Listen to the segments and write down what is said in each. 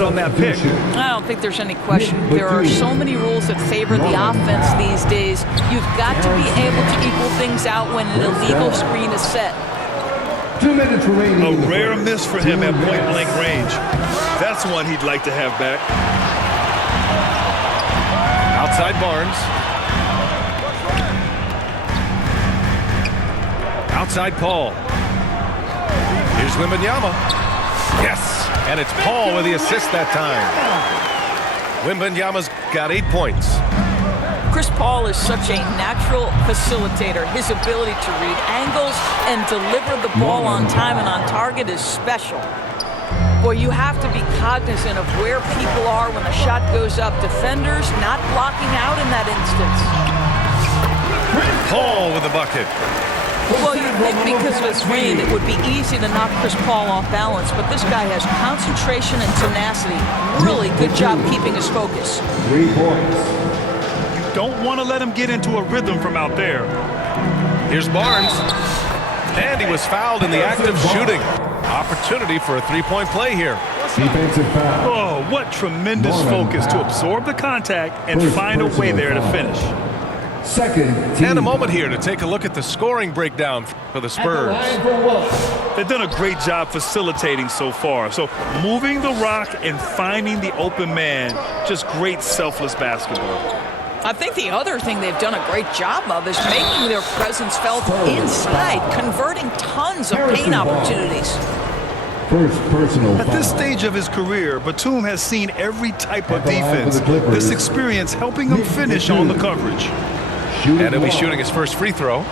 right on that pick. I don't think there's any question. There are so many rules that favor the offense these days. You've got to be able to equal things out when an illegal screen is set. 2 minutes remaining. A rare miss for him at point-blank range. That's one he'd like to have back. Outside Barnes. Outside Paul. Here's Wembanyama. Yes, and it's Paul with the assist that time. Wembanyama's got 8 points. Chris Paul is such a natural facilitator. His ability to read angles and deliver the ball on time and on target is special. Boy, you have to be cognizant of where people are when the shot goes up. Defenders not blocking out in that instance. Paul with the bucket. Well, you'd think because of his range it would be easy to knock Chris Paul off balance, but this guy has concentration and tenacity. Really good job keeping his focus. 3 points. Don't want to let him get into a rhythm from out there. Here's Barnes. And he was fouled in the act of shooting. Opportunity for a 3-point play here. Defensive foul. Oh, what tremendous focus to absorb the contact and find a way there to finish. Second team. And a moment here to take a look at the scoring breakdown for the Spurs. They've done a great job facilitating so far. So moving the rock and finding the open man, just great selfless basketball. I think the other thing they've done a great job of is making their presence felt inside, converting tons of paint opportunities. First personal At this stage of his career, Batum has seen every type of At the line for defense. the Clippers. This experience helping him finish on the coverage. And he'll be shooting his first free throw.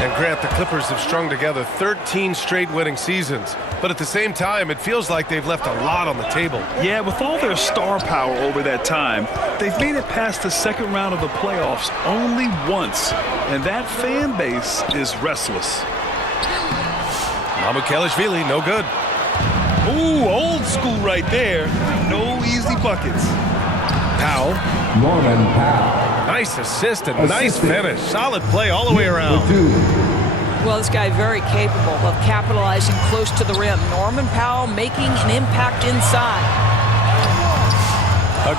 And Grant, the Clippers have strung together 13 straight winning seasons. But at the same time, it feels like they've left a lot on the table. Yeah, with all their star power over that time, they've made it past the second round of the playoffs only once. And that fan base is restless. Mamukelashvili, no good. Ooh, old school right there. No easy buckets. Powell. Norman Powell. Nice assist and nice finish. Solid play all the way around. Well, this guy very capable of capitalizing close to the rim. Norman Powell making an impact inside.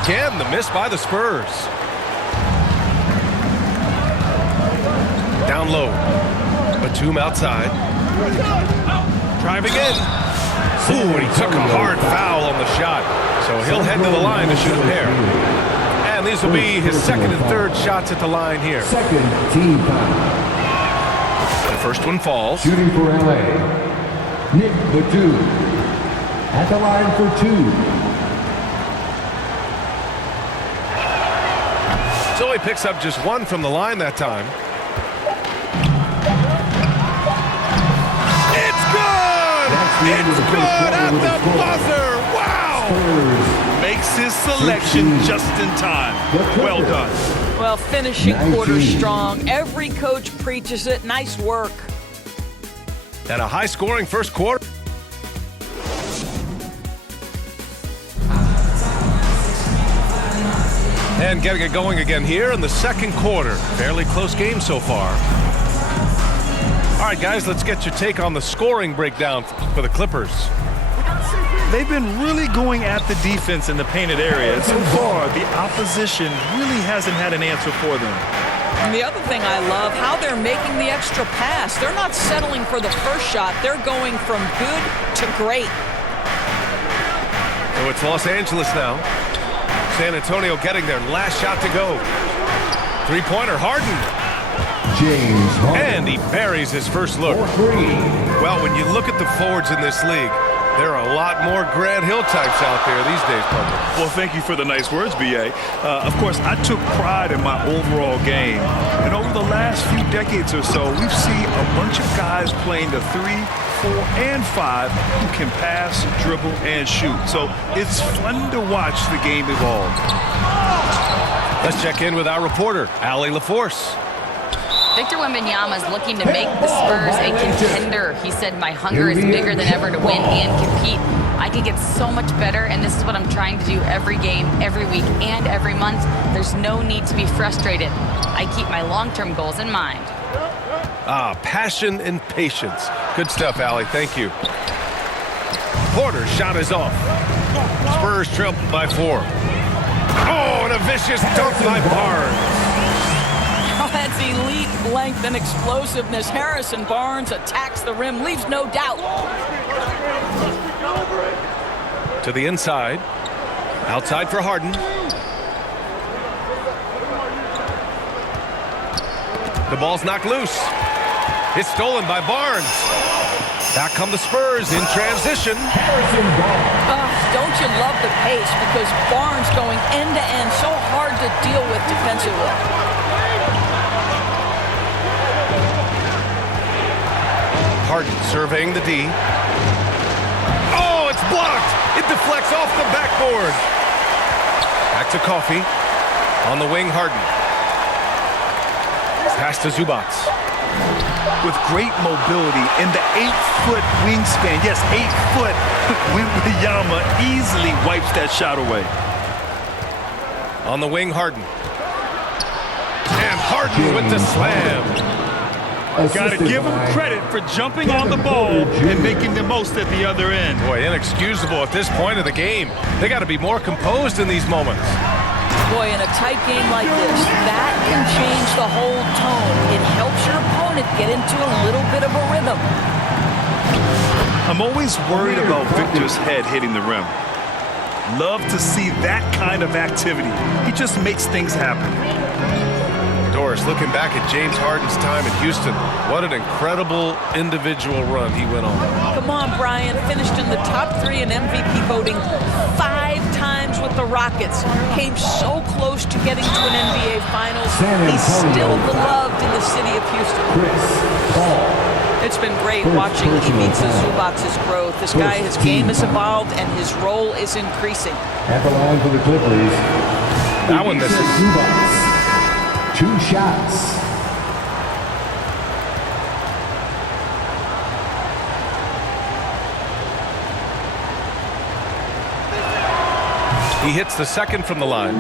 Again, the miss by the Spurs. Down low. Batum outside. Driving in. Ooh, and he took a hard foul on the shot. So he'll head to the line to shoot a pair. And these will be his second and third shots at the line here. Second team foul. The first one falls. Shooting for LA. Nick Batum. At the line for 2. So he picks up just one from the line that time. It's good! It's good at the buzzer! Wow! Makes his selection just in time. Well done. Well, finishing quarter strong. Every coach preaches it. Nice work. And a high-scoring first quarter. And getting it going again here in the second quarter. Fairly close game so far. All right, guys, let's get your take on the scoring breakdown for the Clippers. They've been really going at the defense in the painted area. And so far, the opposition really hasn't had an answer for them. And the other thing I love, how they're making the extra pass. They're not settling for the first shot. They're going from good to great. So it's Los Angeles now. San Antonio getting their last shot to go. Three-pointer, Harden. James Harden. And he buries his first look. Well, when you look at the forwards in this league, there are a lot more Grant Hill types out there these days, Parker. Well, thank you for the nice words, B.A. Of course, I took pride in my overall game. And over the last few decades or so, we've seen a bunch of guys playing the 3, 4, and 5 who can pass, dribble, and shoot. So it's fun to watch the game evolve. Let's check in with our reporter, Allie LaForce. Victor Wembanyama is looking to make the Spurs a contender. He said, my hunger is bigger than ever to win and compete. I can get so much better, and this is what I'm trying to do every game, every week, and every month. There's no need to be frustrated. I keep my long-term goals in mind. Passion and patience. Good stuff, Allie. Thank you. Porter's shot is off. Spurs trail by 4. Oh, and a vicious dunk by Barnes. Oh, that's elite length and explosiveness. Harrison Barnes attacks the rim, leaves no doubt. To the inside. Outside for Harden. The ball's knocked loose. It's stolen by Barnes. Back come the Spurs in transition. Don't you love the pace? Because Barnes going end to end, so hard to deal with defensively. Harden surveying the D. Oh, it's blocked. It deflects off the backboard. Back to Coffey. On the wing, Harden. Pass to Zubac. With great mobility in the 8-foot wingspan. Yes, 8 foot. Wembanyama easily wipes that shot away. On the wing, Harden. And Harden with the slam. Got to give him credit for jumping on the ball and making the most at the other end. Boy, inexcusable at this point of the game. They got to be more composed in these moments. Boy, in a tight game like this, that can change the whole tone. It helps your opponent get into a little bit of a rhythm. I'm always worried about Victor's head hitting the rim. Love to see that kind of activity. He just makes things happen. Doris, looking back at James Harden's time in Houston, what an incredible individual run he went on. Come on, Brian. Finished in the top 3 in MVP voting 5 times with the Rockets. Came so close to getting to an NBA Finals. He's still beloved in the city of Houston. It's been great watching Ivica Zubac's growth. This guy, his game has evolved and his role is increasing. At the line for the Clippers. That one misses. Zubac. 2 shots. He hits the second from the line.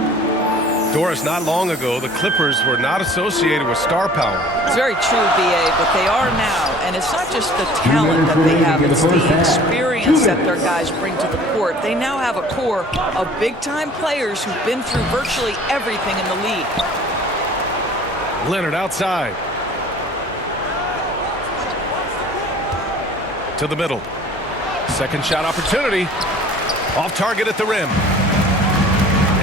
Doris, not long ago, the Clippers were not associated with star power. It's very true, BA, but they are now. And it's not just the talent that they have, it's the experience that their guys bring to the court. They now have a core of big-time players who've been through virtually everything in the league. Leonard outside. To the middle. Second shot opportunity. Off target at the rim.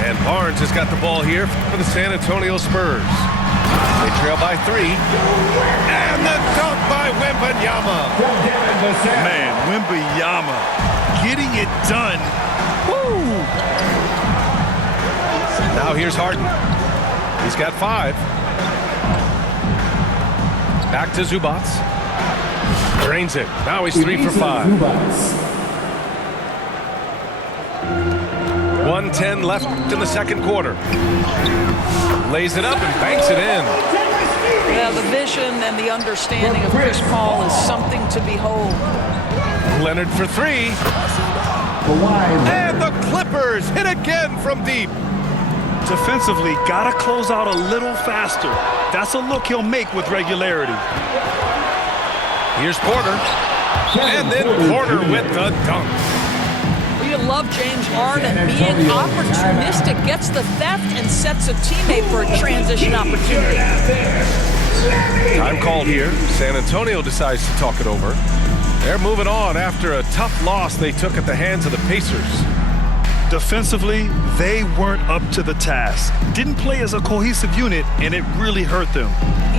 And Barnes has got the ball here for the San Antonio Spurs. They trail by 3. And the dunk by Wembanyama. Man, Wembanyama getting it done. Woo! Now here's Harden. He's got 5. Back to Zubac. Drains it. Now he's 3 for 5. 1:10 left in the second quarter. Lays it up and banks it in. Yeah, the vision and the understanding of Chris Paul is something to behold. Leonard for 3. And the Clippers hit again from deep. Defensively, gotta close out a little faster. That's a look he'll make with regularity. Here's Porter. And then Porter with the dunk. You love James Harden being opportunistic, gets the theft and sets a teammate for a transition opportunity. Time called here. San Antonio decides to talk it over. They're moving on after a tough loss they took at the hands of the Pacers. Defensively, they weren't up to the task. Didn't play as a cohesive unit, and it really hurt them.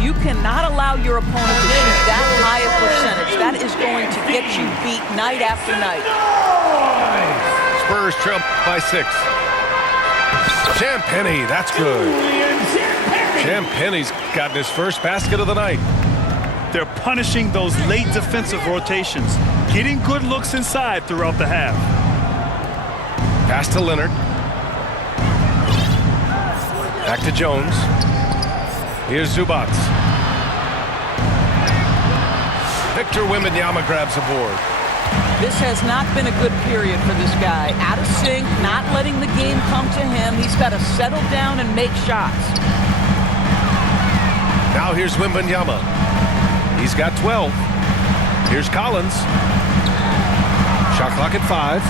You cannot allow your opponent to shoot that high a percentage. That is going to get you beat night after night. Spurs trail by 6. Champagnie, that's good. Champagnie's gotten his first basket of the night. They're punishing those late defensive rotations, getting good looks inside throughout the half. Pass to Leonard. Back to Jones. Here's Zubac. Victor Wembanyama grabs a board. This has not been a good period for this guy. Out of sync, not letting the game come to him. He's got to settle down and make shots. Now here's Wembanyama. He's got 12. Here's Collins. Shot clock at 5.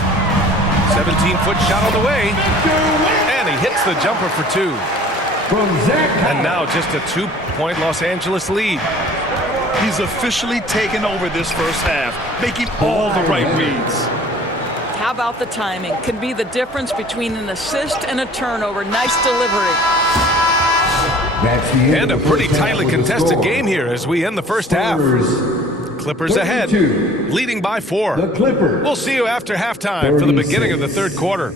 17-foot shot on the way. And he hits the jumper for 2. And now just a 2-point Los Angeles lead. He's officially taken over this first half, making all the right reads. How about the timing? Can be the difference between an assist and a turnover. Nice delivery. And a pretty tightly contested game here as we end the first half. Clippers ahead, leading by 4. The Clippers. We'll see you after halftime for the beginning of the third quarter.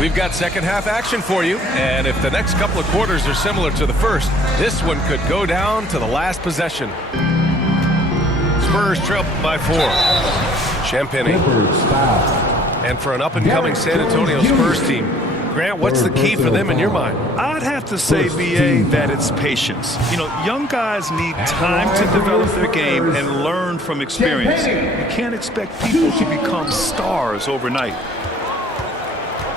We've got second half action for you, and if the next couple of quarters are similar to the first, this one could go down to the last possession. Spurs trail by 4. Champagny. And for an up-and-coming San Antonio Spurs team, Grant, what's the key for them in your mind? I'd have to say, BA, that it's patience. You know, young guys need time to develop their game and learn from experience. You can't expect people to become stars overnight.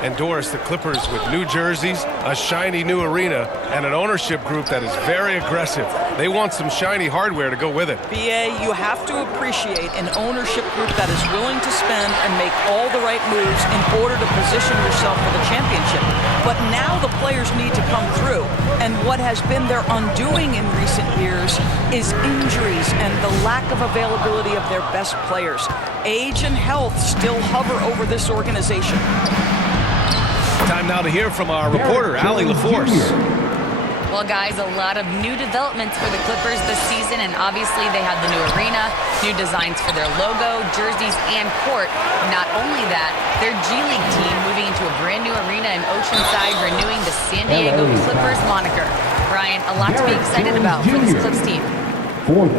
And Doris, the Clippers with new jerseys, a shiny new arena, and an ownership group that is very aggressive. They want some shiny hardware to go with it. BA, you have to appreciate an ownership group that is willing to spend and make all the right moves in order to position yourself for the championship. But now the players need to come through. And what has been their undoing in recent years is injuries and the lack of availability of their best players. Age and health still hover over this organization. Time now to hear from our reporter, Allie LaForce. Well, guys, a lot of new developments for the Clippers this season, and obviously they have the new arena, new designs for their logo, jerseys, and court. Not only that, their G League team moving into a brand new arena in Oceanside, renewing the San Diego Clippers moniker. Brian, a lot to be excited about for this Clips team.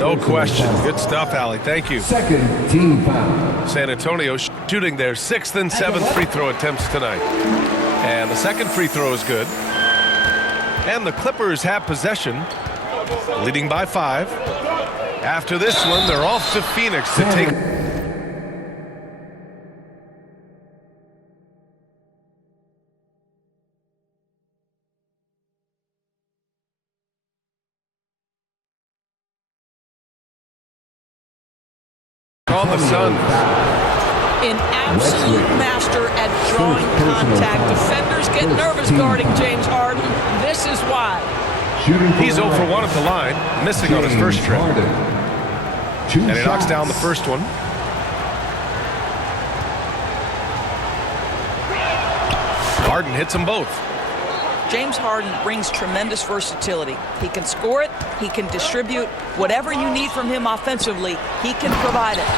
No question. Good stuff, Allie. Thank you. Second team foul. San Antonio shooting their 6th and 7th free throw attempts tonight. And the second free throw is good. And the Clippers have possession, leading by 5. After this one, they're off to Phoenix to take... on the Suns. An absolute master at drawing contact. Defenders get nervous guarding James Harden. This is why. He's 0 for 1 at the line, missing on his first trip. And he knocks down the first one. Harden hits them both. James Harden brings tremendous versatility. He can score it, he can distribute. Whatever you need from him offensively, he can provide it.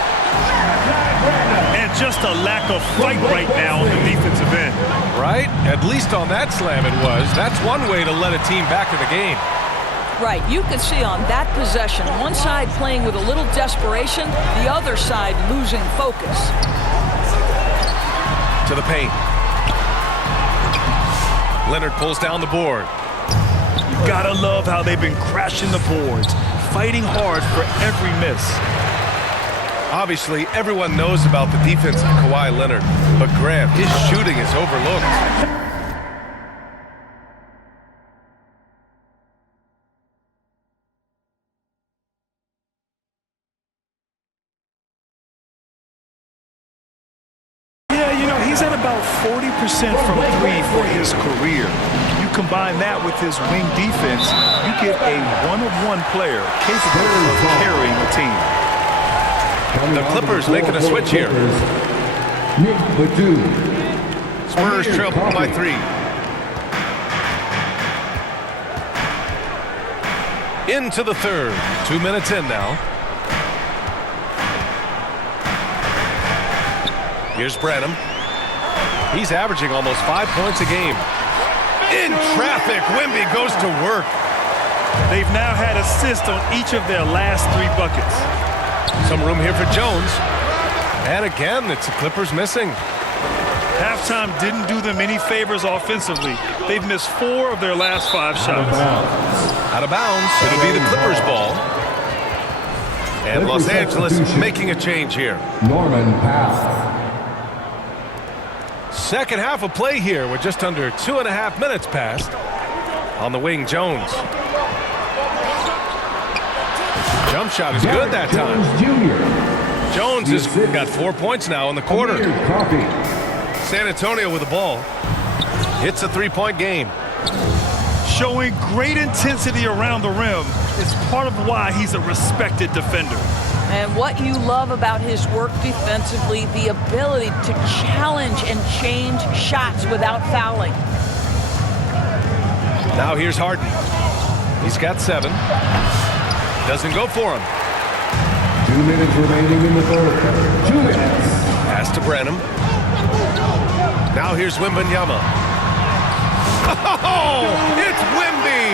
And just a lack of fight right now on the defensive end. Right? At least on that slam it was. That's one way to let a team back in the game. Right, you can see on that possession, one side playing with a little desperation, the other side losing focus. To the paint. Leonard pulls down the board. You gotta love how they've been crashing the boards, fighting hard for every miss. Obviously, everyone knows about the defense of Kawhi Leonard, but Grant, his shooting is overlooked. Yeah, you know, he's at about 40% from 3 for his career. You combine that with his wing defense, you get a one-of-one player capable of carrying a team. The Clippers making a switch here. Spurs trail by 3. Into the third. 2 minutes in now. Here's Branham. He's averaging almost 5 points a game. In traffic, Wemby goes to work. They've now had assists on each of their last 3 buckets. Some room here for Jones. And again, it's the Clippers missing. Halftime didn't do them any favors offensively. They've missed 4 of their last 5 shots. Out of bounds. It'll be the Clippers' ball. And Los Angeles making a change here. Norman Powell. Second half of play here with just under 2.5 minutes passed. On the wing, Jones. Jump shot is good that time. Jones has got 4 points now in the quarter. San Antonio with the ball. It's a 3-point game. Showing great intensity around the rim is part of why he's a respected defender. And what you love about his work defensively, the ability to challenge and change shots without fouling. Now here's Harden. He's got 7. Doesn't go for him. 2 minutes remaining in the third. 2 minutes. Pass to Branham. Now here's Wembanyama. Oh, it's Wemby!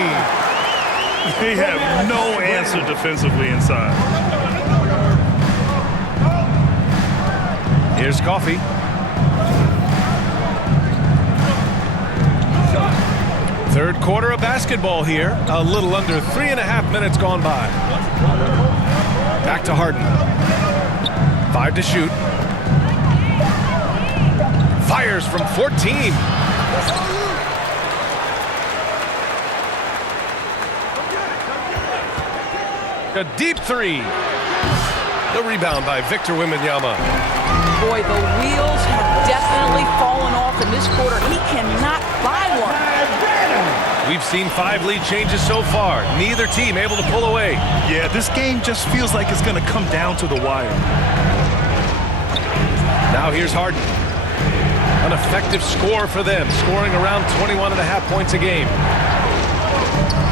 They have no answer defensively inside. Here's Coffee. Third quarter of basketball here. A little under 3.5 minutes gone by. Back to Harden. 5 to shoot. Fires from 14. A deep 3. The rebound by Victor Wembanyama. Boy, the wheels have definitely fallen off in this quarter. He cannot buy one. We've seen 5 lead changes so far. Neither team able to pull away. Yeah, this game just feels like it's going to come down to the wire. Now here's Harden. An effective score for them, scoring around 21.5 points a game.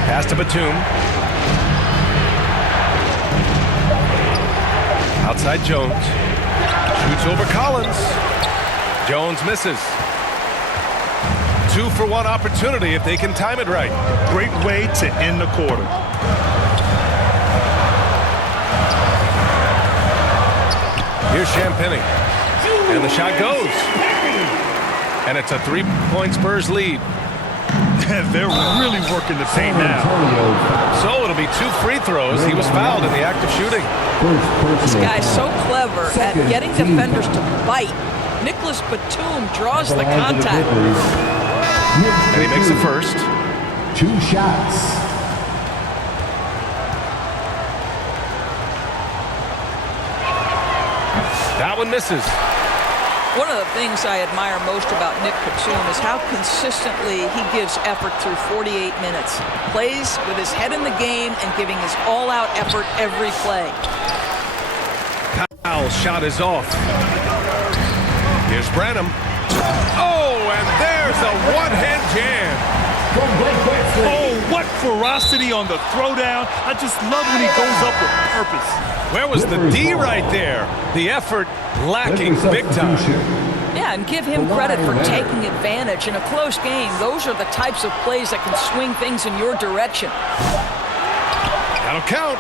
Pass to Batum. Outside Jones. Shoots over Collins. Jones misses. 2-for-1 opportunity if they can time it right. Great way to end the quarter. Here's Champagny. And the shot goes. And it's a 3-point Spurs lead. They're really working the paint now. So it'll be 2 free throws. He was fouled in the act of shooting. This guy's so clever at getting defenders to bite. Nicholas Batum draws the contact. And he makes the first. 2 shots. That one misses. One of the things I admire most about Nick Batum is how consistently he gives effort through 48 minutes. Plays with his head in the game and giving his all-out effort every play. Powell's shot is off. Here's Branham. Oh, and there's a one-hand jam. Oh, what ferocity on the throwdown. I just love when he goes up with purpose. Where was the D right there? The effort lacking big time. Yeah, and give him credit for taking advantage. In a close game, those are the types of plays that can swing things in your direction. That'll count.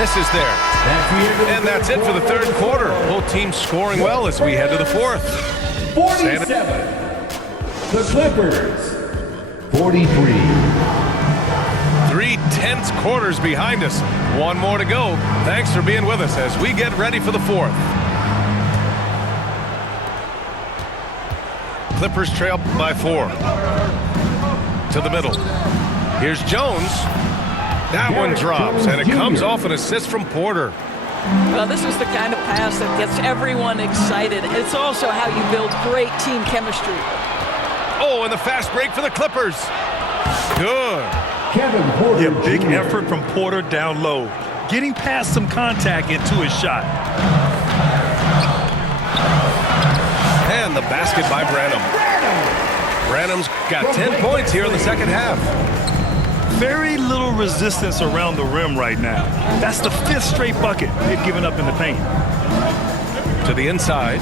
Misses there. And that's it for the third quarter. Both teams scoring well as we head to the fourth. 47. The Clippers. 43. 3 tense quarters behind us. One more to go. Thanks for being with us as we get ready for the fourth. Clippers trail by 4. To the middle. Here's Jones. That one drops, and it comes off an assist from Porter. Well, this is the kind of pass that gets everyone excited. It's also how you build great team chemistry. Oh, and the fast break for the Clippers. Good. Kevin Porter. Yeah, big effort from Porter down low. Getting past some contact into his shot. And the basket by Branham. Branham's got 10 points here in the second half. Very little resistance around the rim right now. That's the 5th straight bucket they've given up in the paint. To the inside.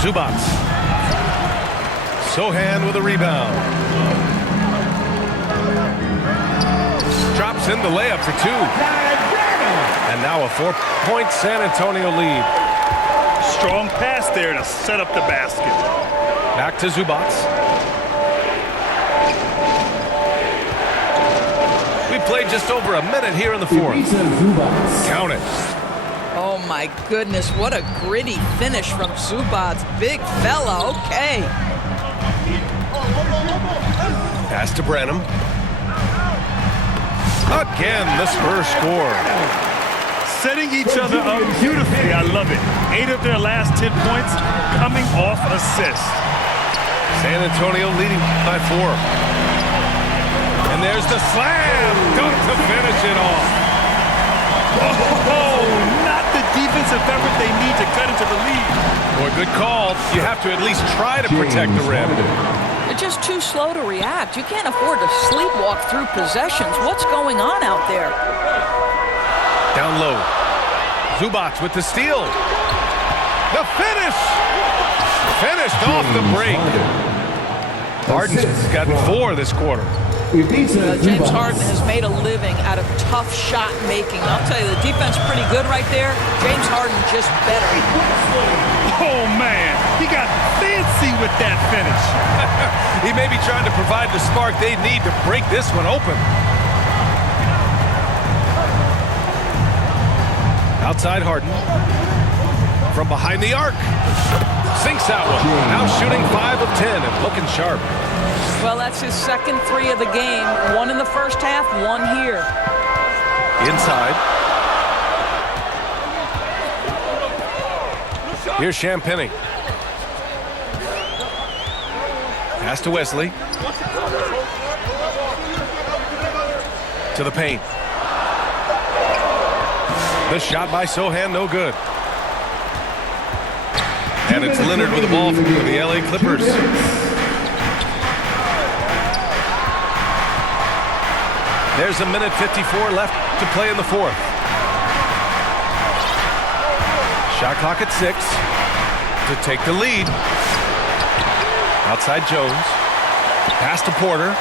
Zubac. Sohan with a rebound. Drops in the layup for 2. And now a 4-point San Antonio lead. Strong pass there to set up the basket. Back to Zubac. We played just over a minute here in the fourth. Count it. Oh, my goodness. What a gritty finish from Zubac. Big fella. Okay. Pass to Branham. Again, the Spurs score. Setting each other up beautifully. I love it. 8 of their last 10 points coming off assists. San Antonio leading by 4. And there's the slam dunk to finish it off. Oh, not the defensive effort they need to cut into the lead. Boy, good call. You have to at least try to protect the rim. They're just too slow to react. You can't afford to sleepwalk through possessions. What's going on out there? Down low. Zubac with the steal. The finish! Finished off the break. Harden's gotten 4 this quarter. James Harden has made a living out of tough shot making. I'll tell you, the defense pretty good right there. James Harden just better. Oh, man. He got fancy with that finish. He may be trying to provide the spark they need to break this one open. Outside Harden. From behind the arc. Sinks that one. Now shooting 5 of 10 and looking sharp. Well, that's his second 3 of the game. 1 in the first half, 1 here. Inside. Here's Champagny. Pass to Wesley. To the paint. The shot by Sohan, no good. And it's Leonard with the ball for the LA Clippers. There's a minute 54 left to play in the 4th. Shot clock at 6 to take the lead. Outside Jones. Pass to Porter.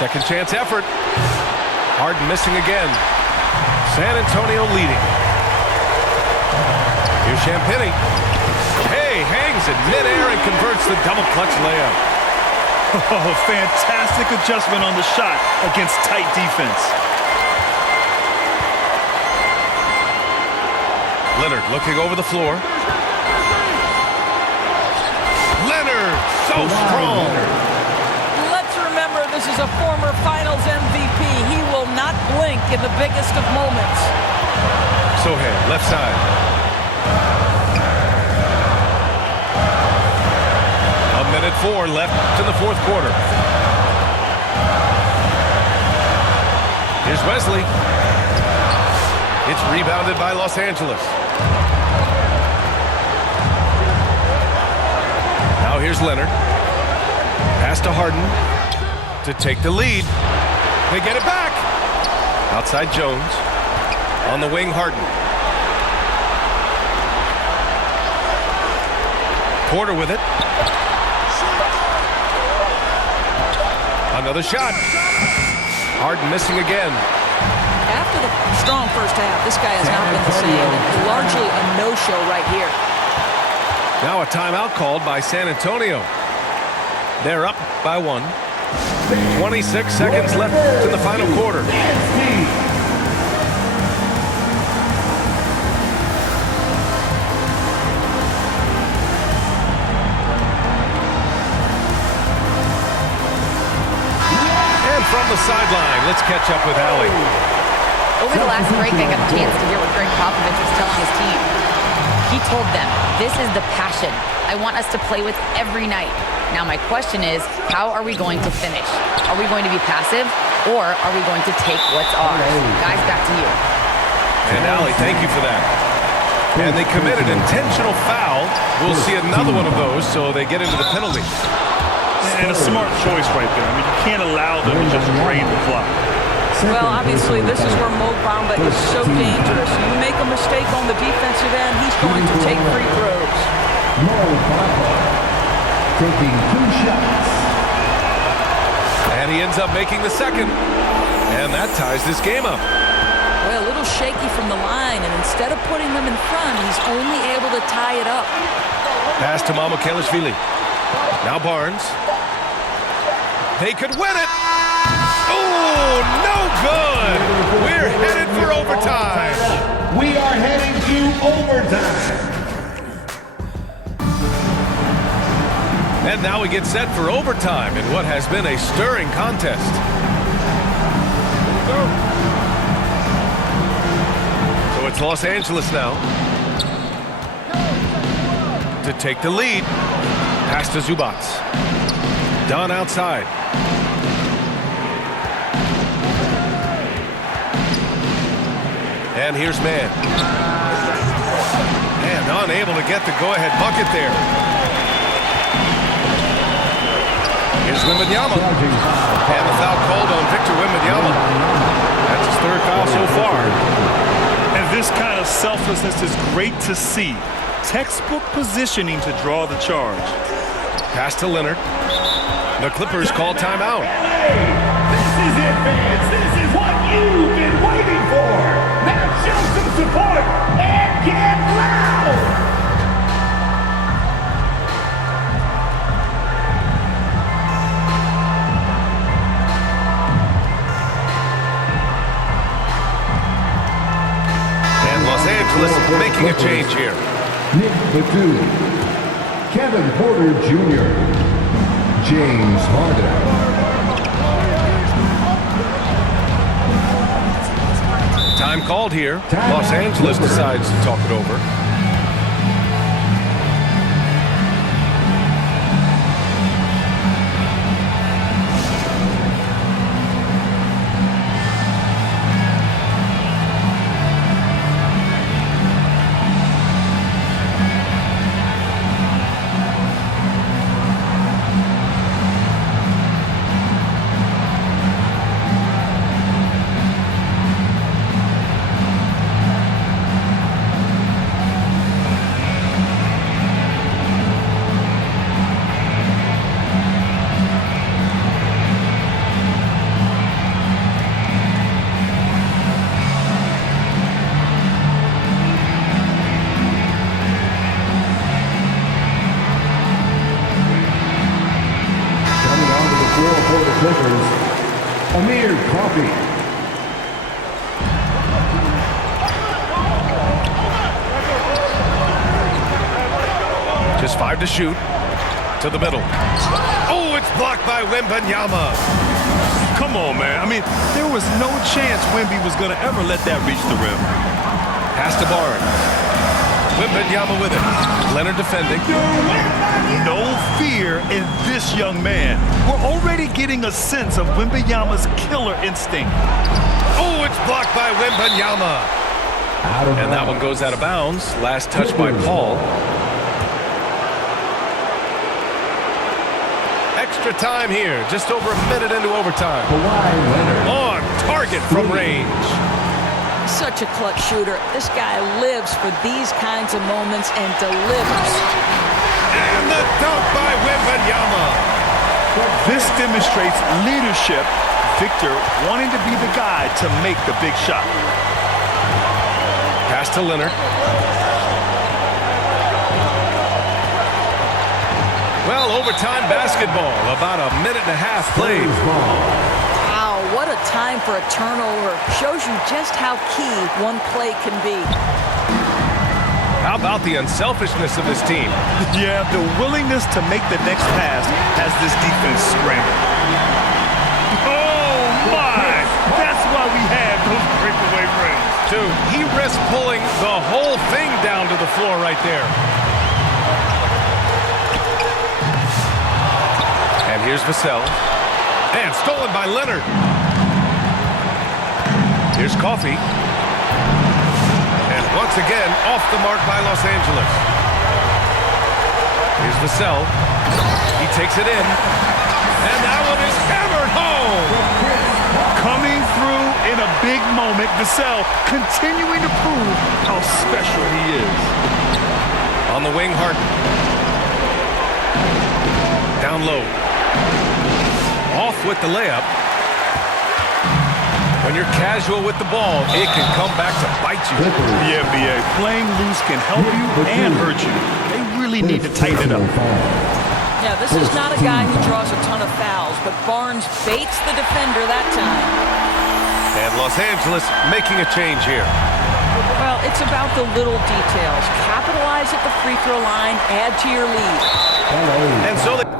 Second chance effort. Harden missing again. San Antonio leading. Here's Champagny. Hey, hangs in midair and converts the double clutch layup. Oh, fantastic adjustment on the shot against tight defense. Leonard looking over the floor. Leonard, so strong. Let's remember this is a former Finals MVP. He will not blink in the biggest of moments. Sohan, left side. Minute 4 left in the 4th quarter. Here's Wesley. It's rebounded by Los Angeles. Now here's Leonard. Pass to Harden to take the lead. They get it back. Outside Jones. On the wing, Harden. Porter with it. Another shot. Harden missing again. After the strong first half, this guy has not been the same. It's largely a no-show right here. Now a timeout called by San Antonio. They're up by 1. 26 seconds left in the final quarter. From the sideline, let's catch up with Allie. Over the last break, I got a chance to hear what Greg Popovich was telling his team. He told them, this is the passion I want us to play with every night. Now my question is, how are we going to finish? Are we going to be passive, or are we going to take what's ours? Guys, back to you. And Allie, thank you for that. And they committed intentional foul. We'll see another one of those, so they get into the penalty. And a smart choice right there. I mean, you can't allow them to just drain the clock. Well, obviously, this is where Mo Bamba is so dangerous. You make a mistake on the defensive end, he's going to take free throws. Mo Bamba taking 2 shots. And he ends up making the second. And that ties this game up. Well, a little shaky from the line, and instead of putting them in front, he's only able to tie it up. Pass to Mamukelashvili. Now Barnes. They could win it. Oh, no good. We're headed for overtime. We are heading to overtime. And now we get set for overtime in what has been a stirring contest. So it's Los Angeles now to take the lead. Pass to Zubats. Don outside. And here's Mann. And unable to get the go-ahead bucket there. Here's Wembanyama. And the foul called on Victor Wembanyama. That's his third foul so far. And this kind of selflessness is great to see. Textbook positioning to draw the charge. Pass to Leonard. The Clippers call timeout. This is it, fans. This is what you've been waiting for. Now show some support and get loud. And Los Angeles making a change here. Nick Batum, Kevin Porter Jr., James Harden. Time called here. Los Angeles decides to talk it over. For the Clippers, Amir Coffey. Just 5 to shoot. To the middle. Oh, it's blocked by Wembanyama. Come on, man. I mean, there was no chance Wemby was going to ever let that reach the rim. Pass to Barnes. Wembanyama with it. Leonard defending. No fear in this young man. We're already getting a sense of Wembanyama's killer instinct. Oh, it's blocked by Wembanyama. And that one goes out of bounds. Last touch by Paul. Extra time here. Just over a minute into overtime. On target from range. Such a clutch shooter. This guy lives for these kinds of moments and delivers. And the dunk by Wembanyama. This demonstrates leadership. Victor wanting to be the guy to make the big shot. Pass to Leonard. Well, overtime basketball. About a minute and a half played. Wow, what a time for a turnover. Shows you just how key one play can be. How about the unselfishness of this team? Yeah, the willingness to make the next pass has this defense scrambled. Oh, my! That's why we had those breakaway rims. Dude, he risked pulling the whole thing down to the floor right there. And here's Vassell. And stolen by Leonard. Here's Coffey. And once again, off the mark by Los Angeles. Here's Vassell. He takes it in. And that one is hammered home. Coming through in a big moment, Vassell continuing to prove how special he is. On the wing, Harden. Down low. Off with the layup. When you're casual with the ball, it can come back to bite you. The NBA, playing loose can help you and hurt you. They really need to tighten it up. Yeah, this is not a guy who draws a ton of fouls, but Barnes baits the defender that time. And Los Angeles making a change here. Well, it's about the little details. Capitalize at the free throw line, add to your lead. And so they